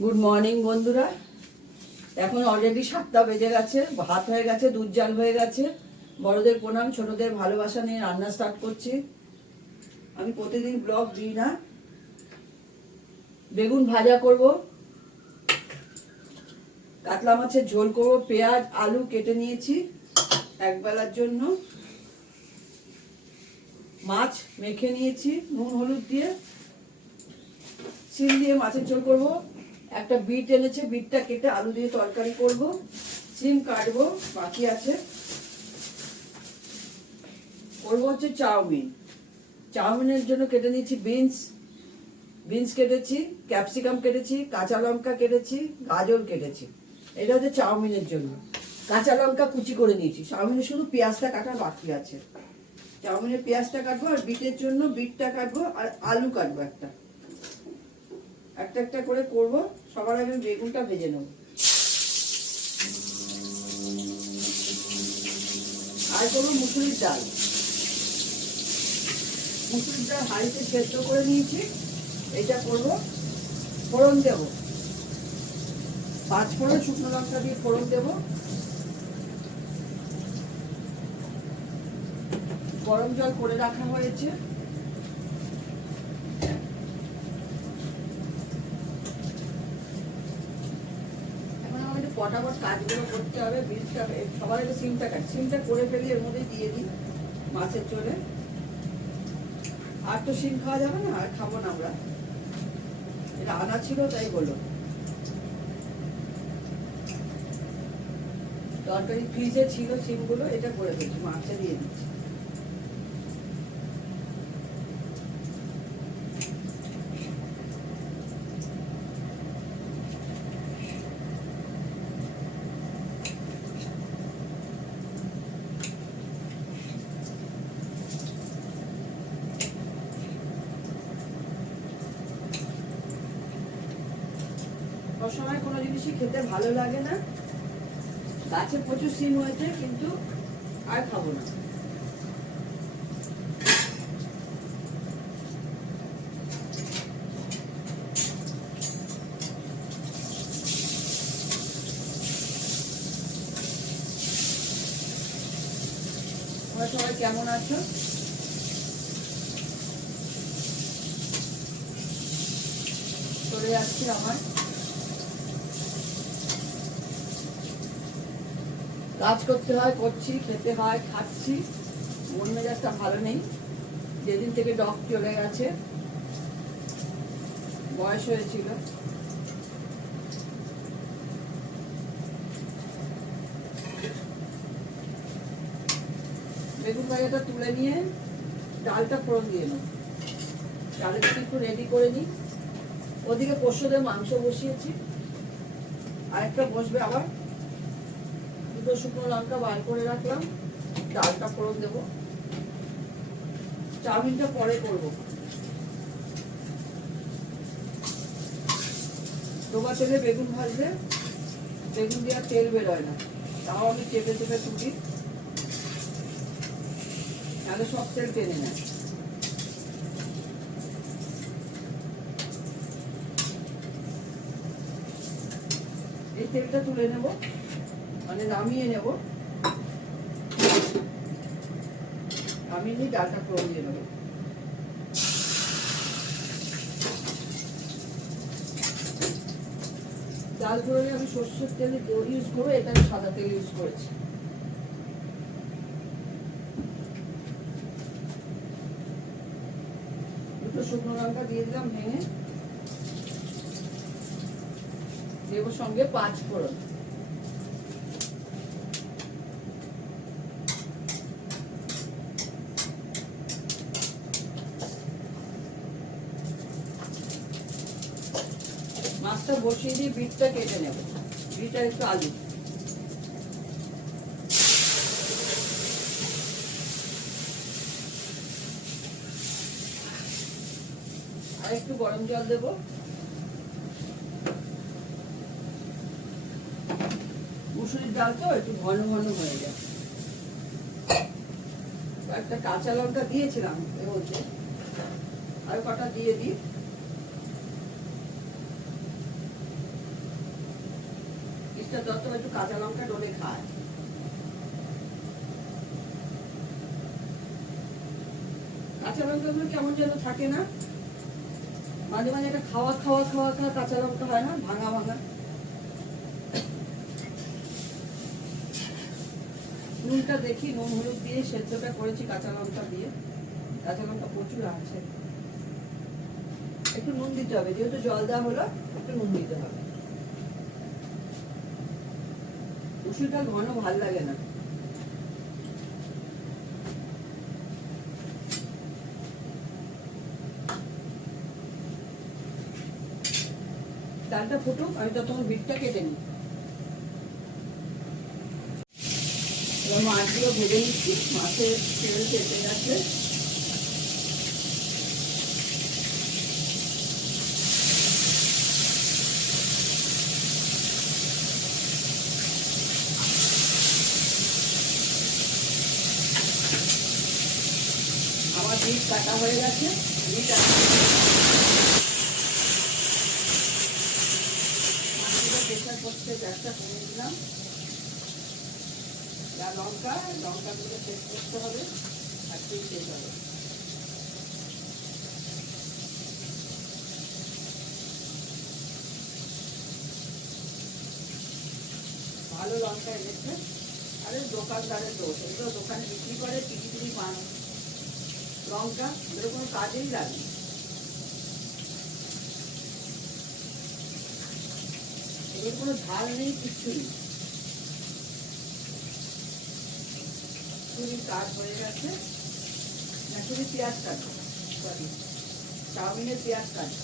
Good morning বন্ধুরা। এখন already 7টা বেজে গেছে, ভাত হয়ে গেছে, দুধ জাল হয়ে গেছে। বড়দের প্রণাম, ছোটদের ভালোবাসা নিয়ে রান্না স্টার্ট করছি। আমি প্রতিদিন ব্লগ দিই না। বেগুন ভাজা করব, কাতলা মাছের ঝোল করব, পেঁয়াজ আলু কেটে নিয়েছি একবেলার জন্য। মাছ মেখে নিয়েছি নুন হলুদ দিয়ে, সিম দিয়ে মাছের ঝোল করব। একটা বিট এনেছে, বিটটা কেটে আলু দিয়ে তরকারি করব। সিম কাটবো, বাকি আছে। করবো হচ্ছে চাউমিন। চাউমিনের জন্য কেটে নিয়েছি বিনস কেটেছি, ক্যাপসিকাম কেটেছি, কাঁচা লঙ্কা কেটেছি, গাজর কেটেছি। এটা হচ্ছে চাউমিনের জন্য। কাঁচা লঙ্কা কুচি করে নিয়েছি। চাউমিনে শুধু পেঁয়াজটা কাটা বাকি আছে। চাউমিনের পেঁয়াজটা কাটবো, আর বিটের জন্য বিটটা কাটবো, আর আলু কাটবো একটা একটা করে করব। সবার আগে বেগুনটা ভেজে নেব। আর করবো মুসুরির ডাল। মুসুরির ডাল হাঁড়িতে সেদ্ধ করে নিয়েছি। এটা করব, ফোড়ন দেব, 5 ফোড়ন শুকনো লঙ্কা দিয়ে ফোড়ন দেব। গরম জল করে রাখা হয়েছে। ফটাফট কাজগুলো করতে হবে। বীজটা সবার আগে সিমটা করে ফেলি, এর মধ্যে দিয়ে দিই মাছের ঝোলে। আর তো সিম খাওয়া যাবে না, আর খাবো না আমরা। এটা আনা ছিল তাই বলো। তরকারি ফ্রিজে ছিল সিমগুলো, এটা করে ফেলছি, মাছে দিয়ে দিচ্ছি। সবসময় কোনো জিনিসই খেতে ভালো লাগে না। গাছে প্রচুর সিম হয়েছে, কিন্তু আর খাবো না। তোমরা সবাই কেমন আছো? চলে যাচ্ছি আমার কাজ। করতে হয়, করছি, খেতে হয়, খাচ্ছি। মন মেজাজটা ভালো নেই। যেদিন থেকে ডগ চলে গেছে, বয়স হয়েছিল। বেগুন ভাজাটা তুলে নিয়ে ডালটা ফোড়ন দিয়ে নেব। ডালের একটু রেডি করে নিই। ওদিকে পোস্তদের মাংস বসিয়েছি, আরেকটা বসবে আবার। দুটো শুকনো লঙ্কা বার করে রাখলাম। ডালটা ফোড়ন দেবো। চাউমিনটা পরে করবো। ডোবা তেলে বেগুন ভাজলে বেগুন দিয়ে আর তেল বেরোয় না। তাও আমি চেপে চেপে তুলি, তাহলে সব তেল টেনে নেয়। এই তেলটা তুলে নেব, মানে নামিয়ে নেব। আমি ডালটা ফোড়ন দিয়ে নেব। ডাল ফোড়নে আমি সরষের তেল ইউজ করবো, এটা আমি সাদা তেল ইউজ করেছি। দুটো শুকনো লঙ্কা দিয়ে দিলাম ভেঙে। দেবো সঙ্গে 5 ফোড়ন। মাছটা বসিয়ে দিয়ে বিটটা কেটে নেব। বিট আর একটু আলু। আর একটু গরম জল দেবো। মুসুরির ডাল তো একটু ঘন ঘন হয়ে যায়। একটা কাঁচা লঙ্কা দিয়েছিলাম এর মধ্যে, আর কটা দিয়ে দিই। মিস্টার দত্ত একটু কাঁচা লঙ্কা ডলে খায়। কাঁচা লঙ্কাগুলো কেমন যেন থাকে না, মাঝে মাঝে একটা খাওয়া খাওয়া খাওয়া খাওয়া কাঁচা লঙ্কা হয় না, ভাঙা ভাঙা। নুনটা দেখি, নুন হলুদ দিয়ে সেদ্ধটা করেছি কাঁচা লঙ্কা দিয়ে। কাঁচা লঙ্কা প্রচুর আছে, একটু নুন দিতে হবে, যেহেতু জল দেওয়া হলো একটু নুন দিতে হবে। উসুটা ঘন ভাল লাগে না। ডালটা ফুটুক, আমি ততক্ষণ বিটটা কেটে নিই। এবার মাছগুলো ভেজে নিচ্ছি, মাছের তেল কেটে গেছে। আমার বিট কাটা হয়ে গেছে, বিট মাছগুলো প্রেশার করতে গ্যাসটা কমিয়ে দিলাম। লঙ্কাগুলো শেষ করতে হবে, আর তেল শেষ হবে। ভালো লঙ্কা এনেছে, আরে দোকানদারের দোষ, এগুলো দোকানে বিক্রি করে টিকি পান লঙ্কা, ওদের কোনো কাজেই লাগে। এর কোনো ঝাল নেই, কিচ্ছু নেই। ছুরির কাজ হয়ে গেছে, না ছুরি পেঁয়াজ কাটবো, সরি চাউমিনের পেঁয়াজ কাটবো।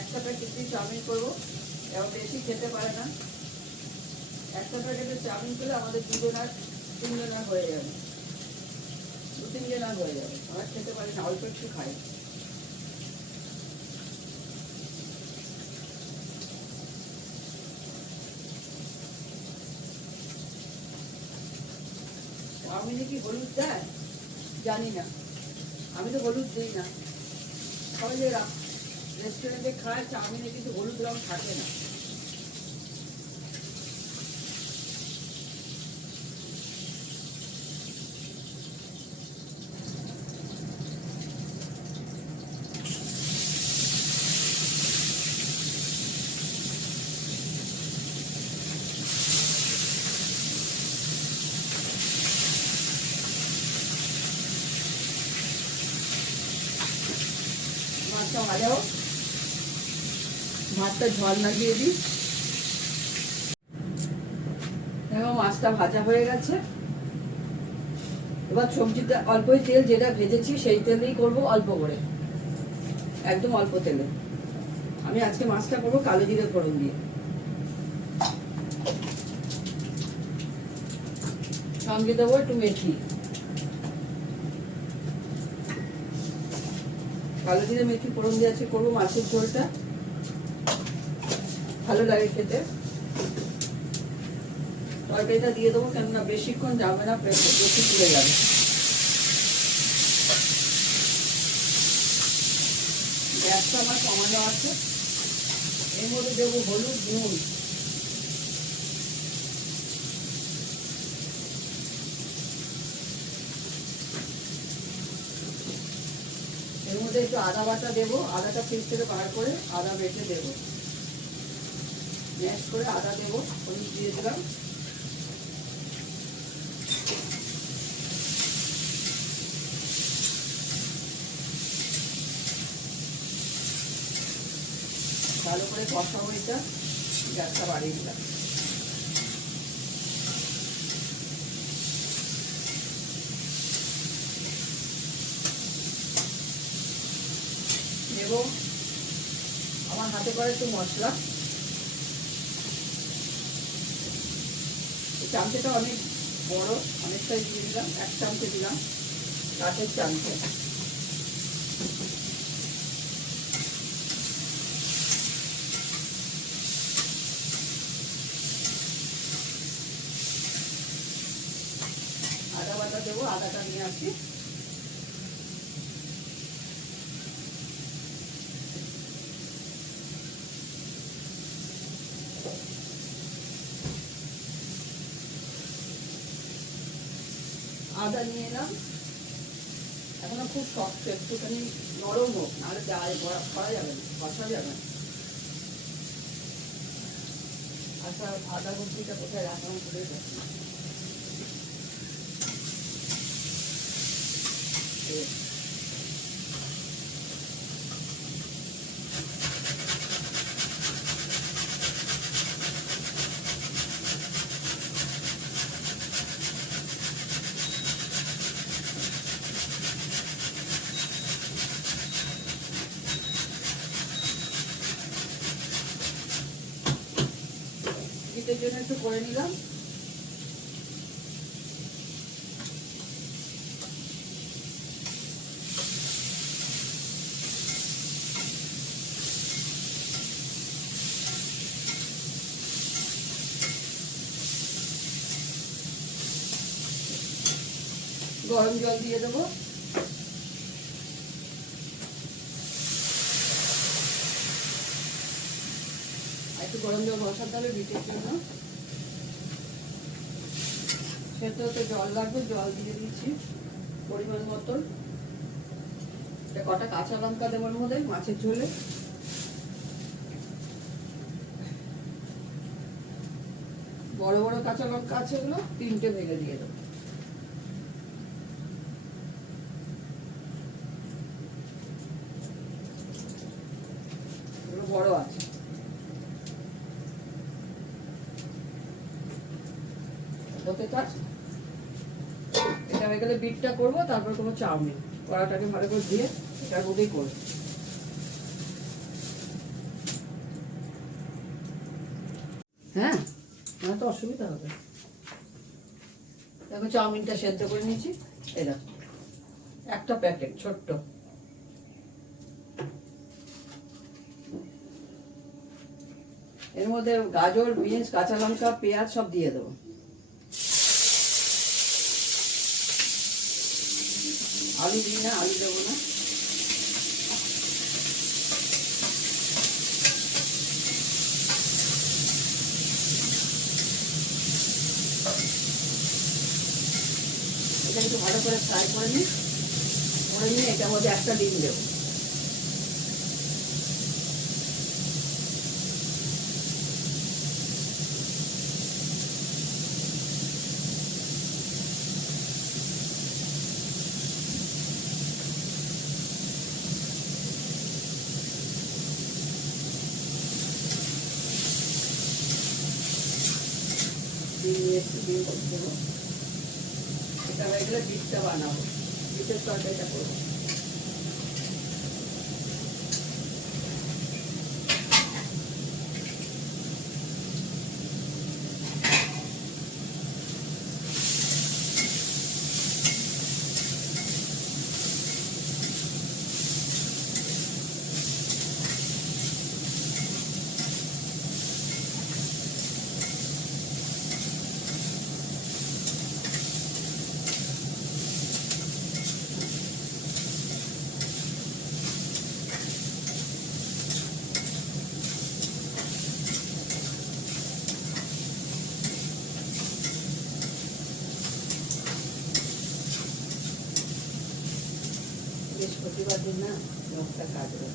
একটা প্যাকেট দিয়ে চাউমিন করবো, এবার বেশি খেতে পারে না। একটা প্যাকেটের চাউমিন করলে আমাদের তিনজনার হয়ে যাবে, 2-3 জনার হয়ে যাবে। আমরা খেতে পারি না, অল্প একটু খাই। চাউমিনে কি হলুদ দেয় জানি না, আমি তো হলুদ দিই না। সবাই যে রেস্টুরেন্টে খায় চাউমিনে কিন্তু হলুদ রং থাকে না। মাছটা ভাজা হোক, ভাতটা ঝোল লাগিয়ে দিই। দেখো মাছটা ভাজা হয়ে গেছে। এবার সবজিটা অল্পই তেল, যেটা ভেজেছি সেই তেলেই করবো, অল্প করে, একদম অল্প তেলে। আমি আজকে মাছটা করবো কালো জিরে ফোড়ন দিয়ে। সঙ্গে দেবো একটু মেথি, কালো জিরে মেথি ফোড়ন দিয়ে আজকে করবো মাছের ঝোলটা, ভালো লাগে খেতে। তরকারিটা দিয়ে দেবো, কেননা বেশিক্ষণ যাবে না, বেশি তুলে যাবে। গ্যাসটা আমার কমানো আছে। এর মধ্যে দেবো হলুদ, নুন, এর মধ্যে একটু আদা বাটা দেবো, আদাটা ফ্রিজ থেকে বার করে আদা বেটে দেবো, ম্যাশ করে আদা দেবো, হলুদ দিয়ে দিলাম। ভালো করে কষাবো, এটা গ্যাসটা বাড়িয়ে দিলাম। নেব আমার হাতে করে একটু মশলা, চামচেটা অনেক বড়, অনেকটাই দিয়ে দিলাম, 1 চামচে দিলাম, কাঠের চামচে। আদা বাটা দেবো, আদাটা নিয়ে আসি। আদা নিয়ে এলাম, এখনো খুব শক্ত, একটুখানি নরম হোক, নাহলে করা যাবে না, কষা যাবে না। আচ্ছা, আদা কুচিটা কোথায় রাখলাম ভুলে গেছি। শীতের জন্য একটু করে নিলাম। গরম জল দিয়ে দেবো। একটু গরম জল বসাতে হবে বিটের জন্য, সেটা তো জল লাগবে, জল দিয়ে দিচ্ছি পরিমাণ মতন। কটা কাঁচা লঙ্কা দেওয়ার মধ্যে মাছের ঝোলে, বড় বড় কাঁচা লঙ্কা আছে, এগুলো 3টে ভেঙে দিয়ে দেবো। বড় আছে, হতে থাক। এটা হয়ে গেলে বিটটা করবো, তারপর কোনো চাউমিন কড়াটাকে ভালো করে দিয়ে এটার মধ্যেই করবো। হ্যাঁ, আমার তো অসুবিধা হবে। দেখো চাউমিনটা সেদ্ধ করে নিয়েছি, এই দেখো একটা প্যাকেট ছোট্ট। এর মধ্যে গাজর, বিনস, কাঁচা লঙ্কা, পেঁয়াজ সব দিয়ে দেবো। আলু দিই না, আলু দেবো না। এটা একটু ভালো করে ফ্রাই করে নিই, এটার মধ্যে একটা ডিম দেবো। একটু ডিম দেবো। এটা হয়ে গেলে বিটটা বানাবো, বিটের তরকারিটা করবো। বৃহস্পতিবার দিন না লোকটা কাটবে।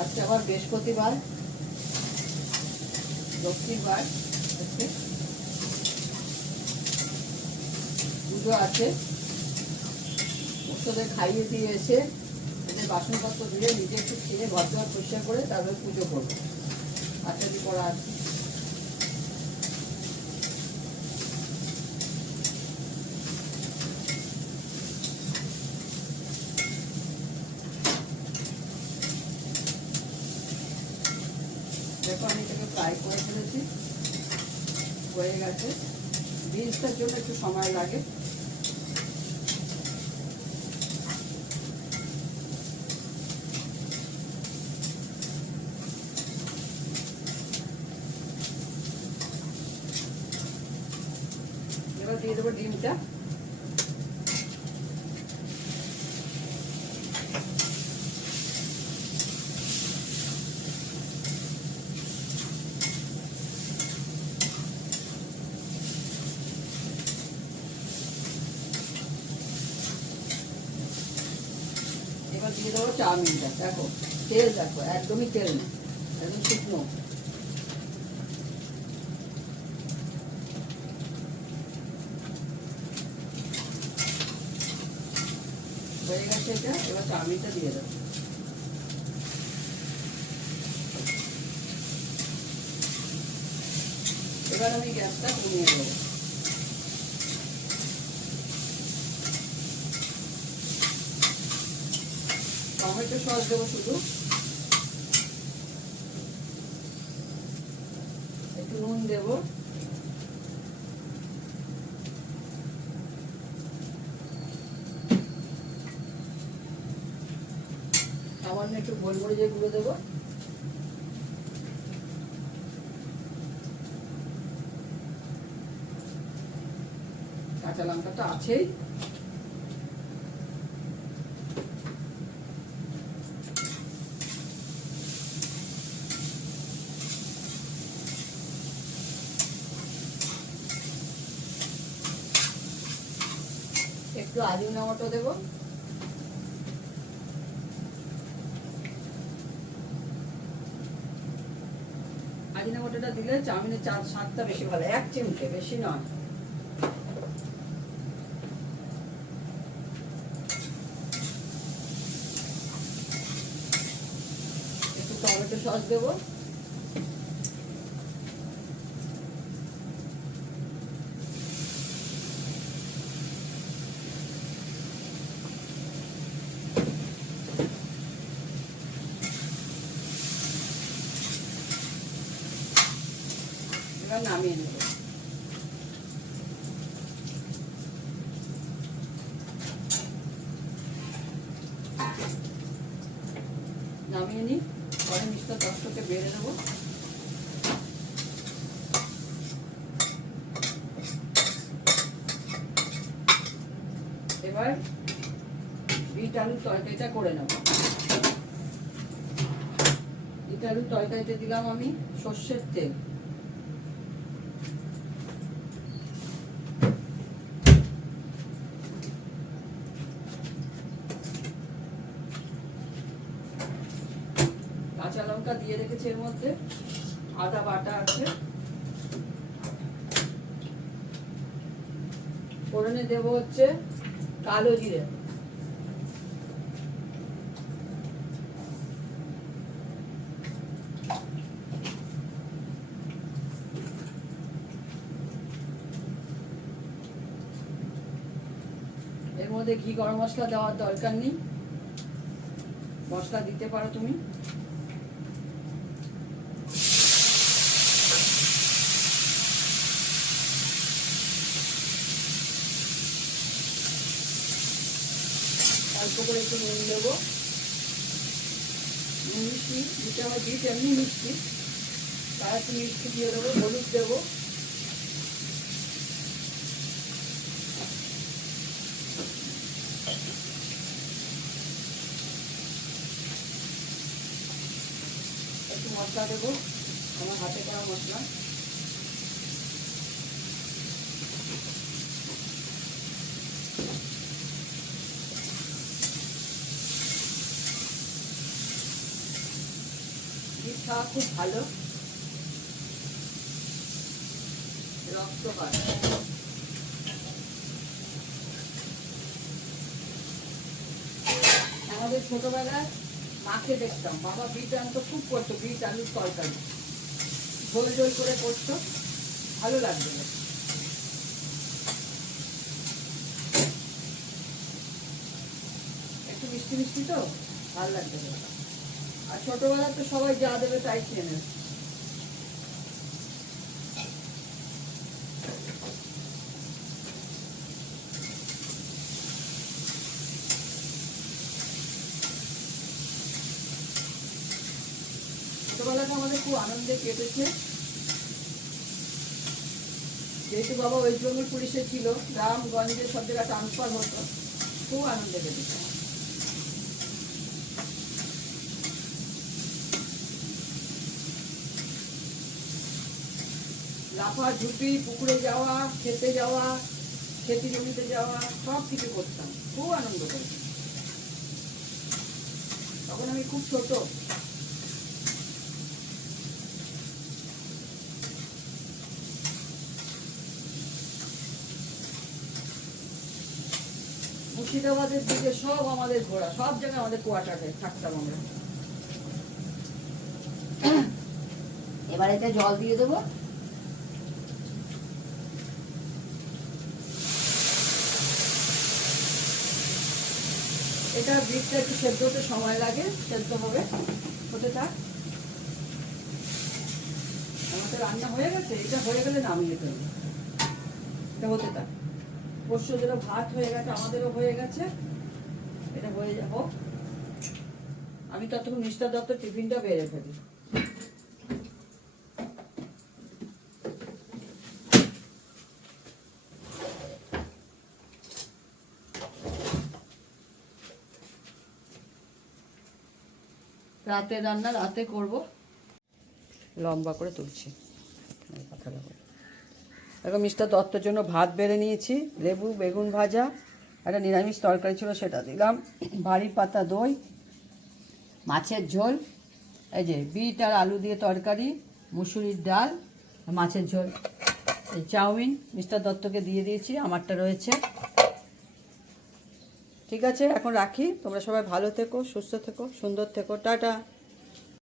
আজকে আবার বৃহস্পতিবার, লক্ষ্মীবার, পুজো আছে। ওষুধে খাইয়ে দিয়ে এসে এদের বাসনপত্র ধুয়ে নিজে একটু খেয়ে ঘর দুয়ার পরিষ্কার করে তারপরে পুজো করবো। আচ্ছা কি করা আছে। হয়ে গেছে। বিনসটার জন্য একটু সময় লাগে। এবার দিয়ে দেবো ডিমটা। এবার দিয়ে দেবো চাউমিনটা। দেখো তেল, দেখো একদমই তেল না, একদম শুকনো। হয়ে গেছে এটা। এবার চাউমিনটা দিয়ে দেবো। এবার আমি গ্যাসটা কমিয়ে দেবো। টমেটো সস দেবো শুধু, একটু নুন দেবো, সামান্য একটু গোলমরিচের গুঁড়ো দেবো, কাঁচা লঙ্কা তো আছেই। একটু আজিনামোটো দেবো। আজিনামোটোটা দিলে চাউমিনের স্বাদটা বেশি ভালো। 1 চিমটে, বেশি নয়। একটু টমেটো সস দেবো। এবার নামিয়ে নেব। নামিয়ে নিই, পরে মিষ্টি টকটকে বেড়ে দেবো। এবার বিট আলুর তরকারিটা করে নেব। বিট আলুর তরকারিতে দিলাম আমি সর্ষের তেল। কাঁচা লঙ্কা দিয়ে রেখেছি এর মধ্যে, আদা বাটা আছে। ফোড়নে দেবো হচ্ছে কালো জিরে, এর মধ্যে ঘি গরম মশলা দেওয়ার দরকার নেই, মশলা দিতে পারো তুমি। অল্প করে একটু নুন দেবো। নুন মিষ্টি দিতে আমার বিট এমনি মিষ্টি, তার একটু মিষ্টি দিয়ে দেবো। হলুদ দেবো, একটু মশলা দেবো, আমার হাতে করা মশলা। বিট খাওয়া খুব ভালো, রক্ত বাড়ে। আমাদের ছোটবেলায় মাকে দেখতাম, বাবা বিট আনতো, খুব করতো বিট আলুর তরকারি, ঝোল ঝোল করে করতো, ভালো লাগতো। একটু মিষ্টি মিষ্টি তো ভালো লাগতো। আর ছোটবেলা তো সবাই যা দেবে তাই খেয়ে নেবে। খুব আনন্দে কেটেছে। যেহেতু বাবা ওয়েস্ট বেঙ্গল পুলিশে ছিল, গ্রামগঞ্জে সব জায়গায় ট্রান্সফার হতো, খুব আনন্দে কেটেছে। লাফা ঝুপি, পুকুরে যাওয়া, খেতে যাওয়া, খেতে জমিতে যাওয়া, সব কিছু করতাম, খুব আনন্দ করতাম। তখন আমি খুব ছোট। মুর্শিদাবাদের দিকে সব আমাদের ঘোরা, সব জায়গায় আমাদের কোয়ার্টারে থাকতাম আমরা। এবার এটা জল দিয়ে দেবো। এটা বিটটা একটু সেদ্ধ হতে সময় লাগে, সেদ্ধ হবে, হতে থাক। আমাদের রান্না হয়ে গেছে, এটা হয়ে গেলে নামিয়ে দেবো। এটা হতে থাক। পোষ্যদেরও ভাত হয়ে গেছে, আমাদেরও হয়ে গেছে, এটা হয়ে যাব। আমি ততক্ষণ মিস্টার দত্ত টিফিনটা বেড়ে ফেলি। রাতে রান্না রাতে করব, লম্বা করে তুলছি। দেখো মিস্টার দত্তর জন্য ভাত বেড়ে নিয়েছি, লেবু বেগুন ভাজা, একটা নিরামিষ তরকারি ছিল সেটা দিলাম, ভারী পাতা দই, মাছের ঝোল, এই যে বিট আর আলু দিয়ে তরকারি, মুসুরির ডাল, মাছের ঝোল, এই চাউমিন মিস্টার দত্তকে দিয়ে দিয়েছি, আমারটা রয়েছে। ঠিক আছে, এখন রাখি। তোমরা সবাই ভালো থেকো, সুস্থ থেকো, সুন্দর থেকো, টাটা।